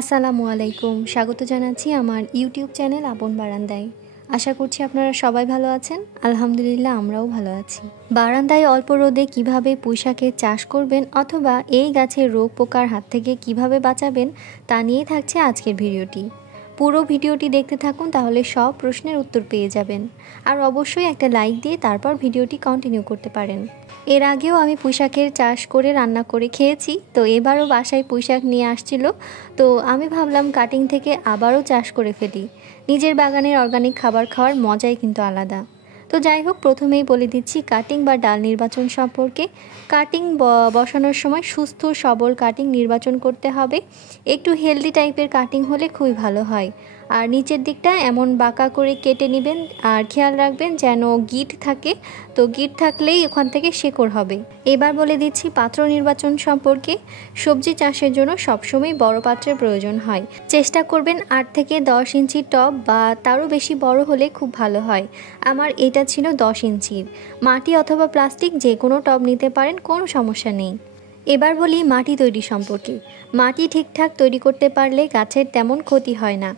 আসসালামু আলাইকুম। স্বাগত জানাচ্ছি আমার ইউটিউব চ্যানেল আপন বারান্দায়। আশা করছি আপনারা সবাই ভালো আছেন। আলহামদুলিল্লাহ আমরাও ভালো আছি। বারান্দায় অল্প রোদে কিভাবে পুঁইশাকের চাষ করবেন অথবা এই গাছের রোগ পোকার হাত থেকে কিভাবে বাঁচাবেন তা নিয়েই থাকছে আজকের ভিডিওটি। পুরো ভিডিওটি দেখতে থাকুন, তাহলে সব প্রশ্নের উত্তর পেয়ে যাবেন। আর অবশ্যই একটা লাইক দিয়ে তারপর ভিডিওটি কন্টিনিউ করতে পারেন। এর আগেও আমি পুঁইশাকের চাষ করে রান্না করে খেয়েছি, তো এবারও বাসায় পুঁইশাক নিয়ে আসছিল, তো আমি ভাবলাম কাটিং থেকে আবারও চাষ করে ফেলি। নিজের বাগানের অর্গানিক খাবার খাওয়ার মজাই কিন্তু আলাদা। তো যাই হোক, প্রথমেই বলে দিচ্ছি কাটিং বা ডাল নির্বাচন সম্পর্কে। কাটিং বসানোর সময় সুস্থ সবল কাটিং নির্বাচন করতে হবে। একটু হেলদি টাইপের কাটিং হলে খুবই ভালো হয়। আর নিচের দিকটা এমন বাঁকা করে কেটে নেবেন, আর খেয়াল রাখবেন যেন গিঁট থাকে, তো গিঁট থাকলেই ওখান থেকে শেকড় হবে। এবার বলে দিচ্ছি পাত্র নির্বাচন সম্পর্কে। সবজি চাষের জন্য সবসময় বড় পাত্রের প্রয়োজন হয়। চেষ্টা করবেন 8 থেকে 10 ইঞ্চি টব বা তারও বেশি বড় হলে খুব ভালো হয়। আমার এটা ছিল 10 ইঞ্চির। মাটি অথবা প্লাস্টিক যে কোনো টব নিতে পারেন, কোনো সমস্যা নেই। এবার বলি মাটি তৈরি সম্পর্কে। মাটি ঠিকঠাক তৈরি করতে পারলে গাছের তেমন ক্ষতি হয় না।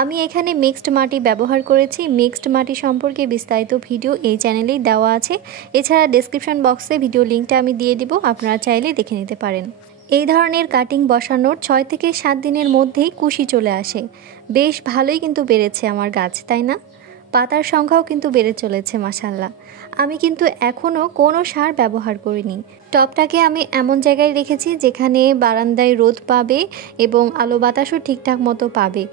আমি এখানে মিক্সড মাটি ব্যবহার করেছি। মিক্সড মাটি সম্পর্কে বিস্তারিত ভিডিও এই চ্যানেলেই দেওয়া আছে। এছাড়া ডেসক্রিপশন বক্সে ভিডিও লিঙ্কটা আমি দিয়ে দিব, আপনারা চাইলে দেখে নিতে পারেন। এই ধরনের কাটিং বসানোর 6 থেকে 7 দিনের মধ্যেই কুশি চলে আসে। বেশ ভালোই কিন্তু বেড়েছে আমার গাছ, তাই না? পাতার সংখ্যাও কিন্তু বেড়ে চলেছে মাশাআল্লাহ। আমি কিন্তু এখনও কোনো সার ব্যবহার করিনি। টবটাকে আমি এমন জায়গায় রেখেছি যেখানে বারান্দায় রোদ পাবে এবং আলো বাতাসও ঠিকঠাক মতো পাবে।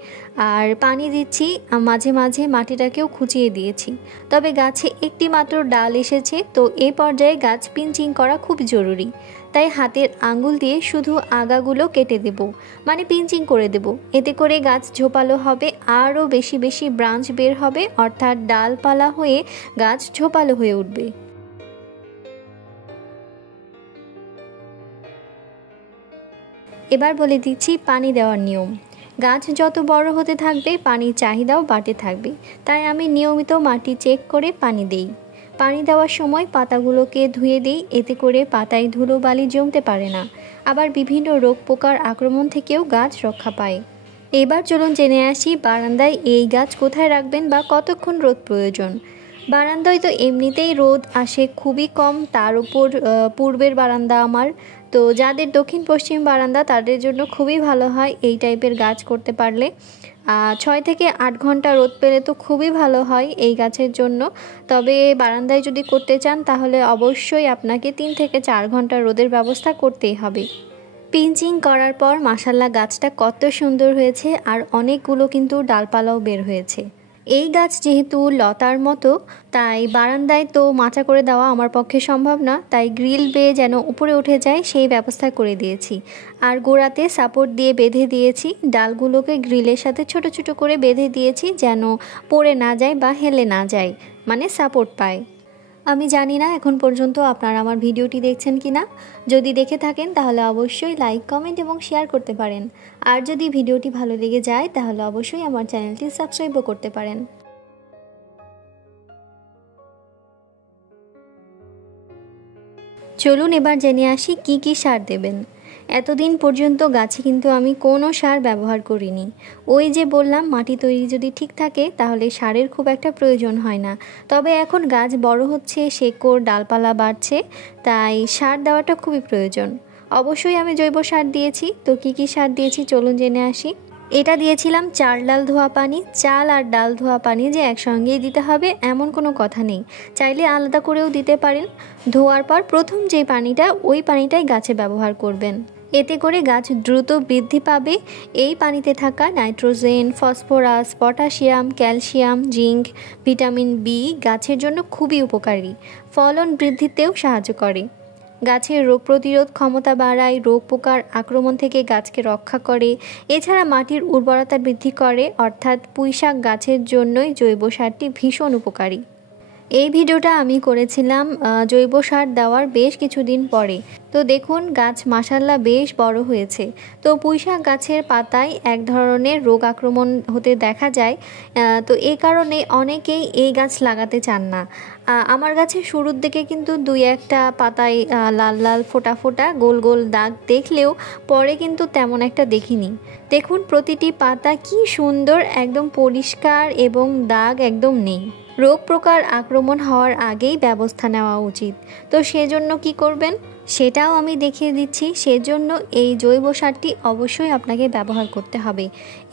আর পানি দিচ্ছি, মাঝে মাঝে মাটিটাকেও খুঁচিয়ে দিয়েছি। তবে গাছে একটি মাত্র ডাল এসেছে, তো এই পর্যায়ে গাছ পিঞ্চিং করা খুব জরুরি। তাই হাতের আঙ্গুল দিয়ে শুধু আগাগুলো কেটে দেব, মানে পিঞ্চিং করে দেব। এতে করে গাছ ঝোপালো হবে, আরও বেশি বেশি ব্রাঞ্চ বের হবে, অর্থাৎ ডালপালা হয়ে গাছ ঝোপালো হয়ে উঠবে। এবার বলে দিচ্ছি পানি দেওয়ার নিয়ম। গাছ যত বড় হতে থাকবে পানির চাহিদাও বাড়তে থাকবে, তাই আমি নিয়মিত মাটি চেক করে পানি দেই। পানি দেওয়ার সময় পাতাগুলোকে ধুয়ে দিই, এতে করে পাতায় ধুলোবালি জমতে পারে না। আবার বিভিন্ন রোগ পোকার আক্রমণ থেকেও গাছ রক্ষা পায়। এবার চলুন জেনে আসি বারান্দায় এই গাছ কোথায় রাখবেন বা কতক্ষণ রোদ প্রয়োজন। বারান্দায় তো এমনিতেই রোদ আসে খুবই কম, তার উপর পূর্বের বারান্দা আমার, তো যাদের দক্ষিণ পশ্চিম বারান্দা তাদের জন্য খুবই ভালো হয় এই টাইপের গাছ করতে পারলে। 6 থেকে 8 ঘন্টা রোদ পেলে তো খুবই ভালো হয় এই গাছের জন্য। তবে বারান্দায় যদি করতে চান তাহলে অবশ্যই আপনাকে 3 থেকে 4 ঘন্টা রোদের ব্যবস্থা করতেই হবে। পিঞ্চিং করার পর মাশাআল্লাহ গাছটা কত সুন্দর হয়েছে, আর অনেকগুলো কিন্তু ডালপালাও বের হয়েছে। এই গাছ যেহেতু লতার মতো, তাই বারান্দায় তো মাচা করে দেওয়া আমার পক্ষে সম্ভব না, তাই গ্রিল বেয়ে যেন উপরে উঠে যায় সেই ব্যবস্থা করে দিয়েছি। আর গোড়াতে সাপোর্ট দিয়ে বেঁধে দিয়েছি, ডালগুলোকে গ্রিলের সাথে ছোট ছোট করে বেঁধে দিয়েছি যেন পড়ে না যায় বা হেলে না যায়, মানে সাপোর্ট পায়। আমি জানি না এখন পর্যন্ত আপনারা আমার ভিডিওটি দেখছেন কি না। যদি দেখে থাকেন তাহলে অবশ্যই লাইক, কমেন্ট এবং শেয়ার করতে পারেন। আর যদি ভিডিওটি ভালো লেগে যায় তাহলে অবশ্যই আমার চ্যানেলটি সাবস্ক্রাইবও করতে পারেন। চলুন এবার জেনে আসি কি কি সার দেবেন। এতদিন পর্যন্ত গাছে কিন্তু আমি কোনো সার ব্যবহার করিনি। ওই যে বললাম মাটি তৈরি যদি ঠিক থাকে তাহলে সারের খুব একটা প্রয়োজন হয় না। তবে এখন গাছ বড় হচ্ছে, শেকড় ডালপালা বাড়ছে, তাই সার দেওয়াটা খুবই প্রয়োজন। অবশ্যই আমি জৈব সার দিয়েছি। তো কি কি সার দিয়েছি চলুন জেনে আসি। এটা দিয়েছিলাম চাল ডাল ধোয়া পানি। চাল আর ডাল ধোয়া পানি যে একসঙ্গেই দিতে হবে এমন কোনো কথা নেই, চাইলে আলাদা করেও দিতে পারেন। ধোয়ার পর প্রথম যে পানিটা, ওই পানিটাই গাছে ব্যবহার করবেন। এতে করে গাছ দ্রুত বৃদ্ধি পাবে। এই পানিতে থাকা nitrogen, phosphorus, potassium, calcium, zinc, vitamin B গাছের জন্য খুবই উপকারী। ফলন বৃদ্ধিতেও সাহায্য করে। গাছের রোগ প্রতিরোধ ক্ষমতা বাড়ায়, রোগ পোকার আক্রমণ থেকে গাছকে রক্ষা করে। এছাড়া মাটির উর্বরতা বৃদ্ধি করে, অর্থাৎ পুঁইশাক গাছের জন্যই জৈব সারটি ভীষণ উপকারী। এই ভিডিওটা আমি করেছিলাম জৈব সার দেওয়ার বেশ কিছুদিন পরে। তো দেখুন গাছ মাশাআল্লাহ বেশ বড় হয়েছে। তো পুঁইশাক গাছের পাতায় এক ধরনের রোগ আক্রমণ হতে দেখা যায়। তো এই কারণে অনেকেই এই গাছ লাগাতে চান না। আমার গাছের শুরুর দিকে কিন্তু দুই একটা পাতায় লাল লাল ফোটা ফোটা গোল গোল দাগ দেখলেও পরে কিন্তু তেমন একটা দেখিনি। দেখুন প্রতিটি পাতা কি সুন্দর, একদম পরিষ্কার এবং দাগ একদম নেই। রোগ প্রকার আক্রমণ হওয়ার আগেই ব্যবস্থা নেওয়া উচিত। তো সেজন্য কি করবেন সেটাও আমি দেখিয়ে দিচ্ছি। সেজন্য এই জৈব সারটি অবশ্যই আপনাকে ব্যবহার করতে হবে।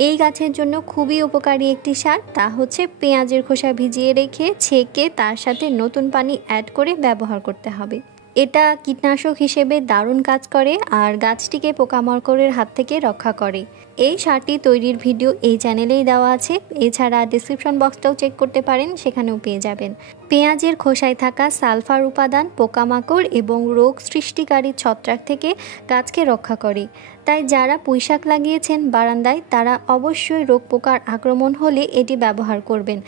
এই গাছের জন্য খুবই উপকারী একটি সার, তা হচ্ছে পেঁয়াজের খোসা ভিজিয়ে রেখে ছেঁকে তার সাথে নতুন পানি অ্যাড করে ব্যবহার করতে হবে। এটা কীটনাশক হিসেবে দারুণ কাজ করে আর গাছটিকে পোকামাকড়ের হাত থেকে রক্ষা করে। এই সারটি তৈরির ভিডিও এই চ্যানেলেই দেওয়া আছে। এছাড়া ডেসক্রিপশন বক্সটাও চেক করতে পারেন, সেখানেও পেয়ে যাবেন। পেঁয়াজের খোসায় থাকা সালফার উপাদান পোকামাকড় এবং রোগ সৃষ্টিকারী ছত্রাক থেকে গাছকে রক্ষা করে। তাই যারা পুঁইশাক লাগিয়েছেন বারান্দায় তারা অবশ্যই রোগ পোকার আক্রমণ হলে এটি ব্যবহার করবেন।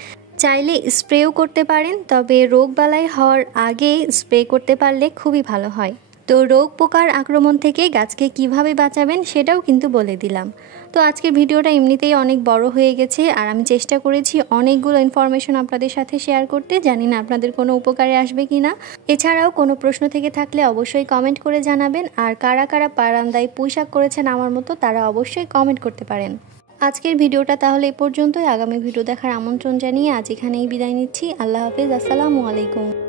চাইলে স্প্রেও করতে পারেন, তবে রোগবালাই হওয়ার আগে স্প্রে করতে পারলে খুবই ভালো হয়। তো রোগ পোকার আক্রমণ থেকে গাছকে কিভাবে বাঁচাবেন সেটাও কিন্তু বলে দিলাম। তো আজকের ভিডিওটা এমনিতেই অনেক বড় হয়ে গেছে আর আমি চেষ্টা করেছি অনেকগুলো ইনফরমেশন আপনাদের সাথে শেয়ার করতে। জানি না আপনাদের কোনো উপকারে আসবে কি না। এছাড়াও কোনো প্রশ্ন থেকে থাকলে অবশ্যই কমেন্ট করে জানাবেন। আর কারা কারা বারান্দায় পুঁইশাক করেছেন আমার মতো তারা অবশ্যই কমেন্ট করতে পারেন। আজকের ভিডিওটা তাহলে এই পর্যন্তই। আগামী ভিডিও দেখার আমন্ত্রণ জানিয়ে আজ এখানেই বিদায় নিচ্ছি। আল্লাহ হাফেজ, আসসালামু আলাইকুম।